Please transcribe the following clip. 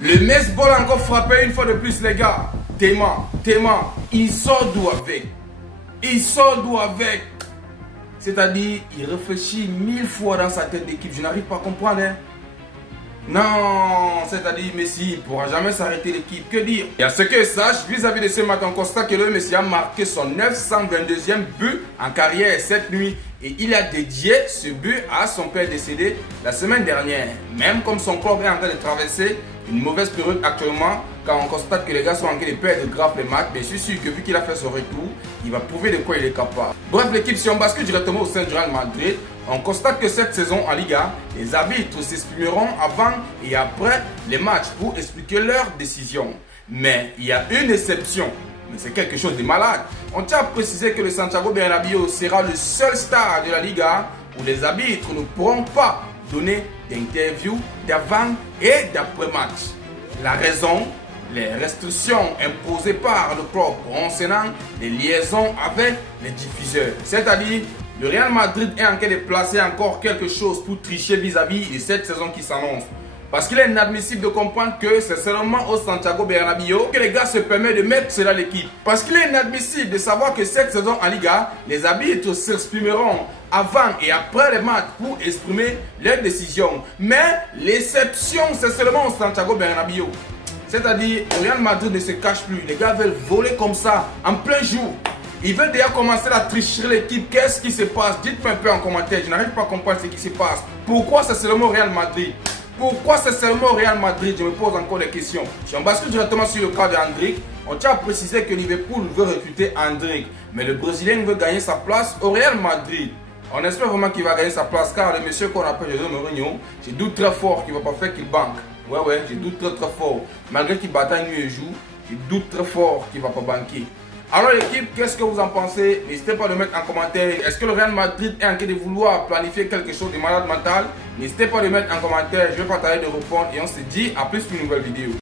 Le Mesbol a encore frappé une fois de plus, les gars. Théma, il sort d'où avec? Il sort d'où avec? C'est-à-dire, il réfléchit 1000 fois dans sa tête d'équipe. Je n'arrive pas à comprendre. Hein? Non, c'est-à-dire Messi ne pourra jamais s'arrêter l'équipe. Que dire? Et à ce que je sache, vis-à-vis de ce match, on constate que le Messi a marqué son 922e but en carrière cette nuit. Et il a dédié ce but à son père décédé la semaine dernière. Même comme son club est en train de traverser une mauvaise période actuellement, quand on constate que les gars sont en train de perdre grave les matchs, mais je suis sûr que vu qu'il a fait son retour, il va prouver de quoi il est capable. Bref, l'équipe, si on bascule directement au sein du Real Madrid, on constate que cette saison en Liga, les arbitres s'exprimeront avant et après les matchs pour expliquer leurs décisions. Mais il y a une exception. Mais c'est quelque chose de malade. On tient à préciser que le Santiago Bernabéu sera le seul stade de la Liga où les arbitres ne pourront pas donner d'interviews d'avant et d'après-match. La raison, les restrictions imposées par le club concernant les liaisons avec les diffuseurs. C'est-à-dire, le Real Madrid est en train de placer encore quelque chose pour tricher vis-à-vis de cette saison qui s'annonce. Parce qu'il est inadmissible de comprendre que c'est seulement au Santiago Bernabéu que les gars se permettent de mettre cela à l'équipe. Parce qu'il est inadmissible de savoir que cette saison en Liga, les arbitres s'exprimeront avant et après les matchs pour exprimer leurs décisions. Mais l'exception, c'est seulement au Santiago Bernabéu. C'est-à-dire, le Real Madrid ne se cache plus. Les gars veulent voler comme ça, en plein jour. Ils veulent déjà commencer à tricher l'équipe. Qu'est-ce qui se passe? Dites-moi un peu en commentaire. Je n'arrive pas à comprendre ce qui se passe. Pourquoi c'est seulement au Real Madrid? Pourquoi c'est seulement au Real Madrid? Je me pose encore des questions. Si on bascule directement sur le cas d'Endrick, on tient à préciser que Liverpool veut recruter Endrick. Mais le Brésilien veut gagner sa place au Real Madrid. On espère vraiment qu'il va gagner sa place car le monsieur qu'on appelle José Mourinho, je doute très fort qu'il ne va pas faire qu'il banque. Ouais, je doute très fort. Malgré qu'il bataille nuit et jour, je doute très fort qu'il ne va pas banquer. Alors l'équipe, qu'est-ce que vous en pensez? N'hésitez pas à le mettre en commentaire. Est-ce que le Real Madrid est en train de vouloir planifier quelque chose de malade mental? N'hésitez pas à le mettre en commentaire. Je vais partager de répondre et on se dit à plus pour une nouvelle vidéo.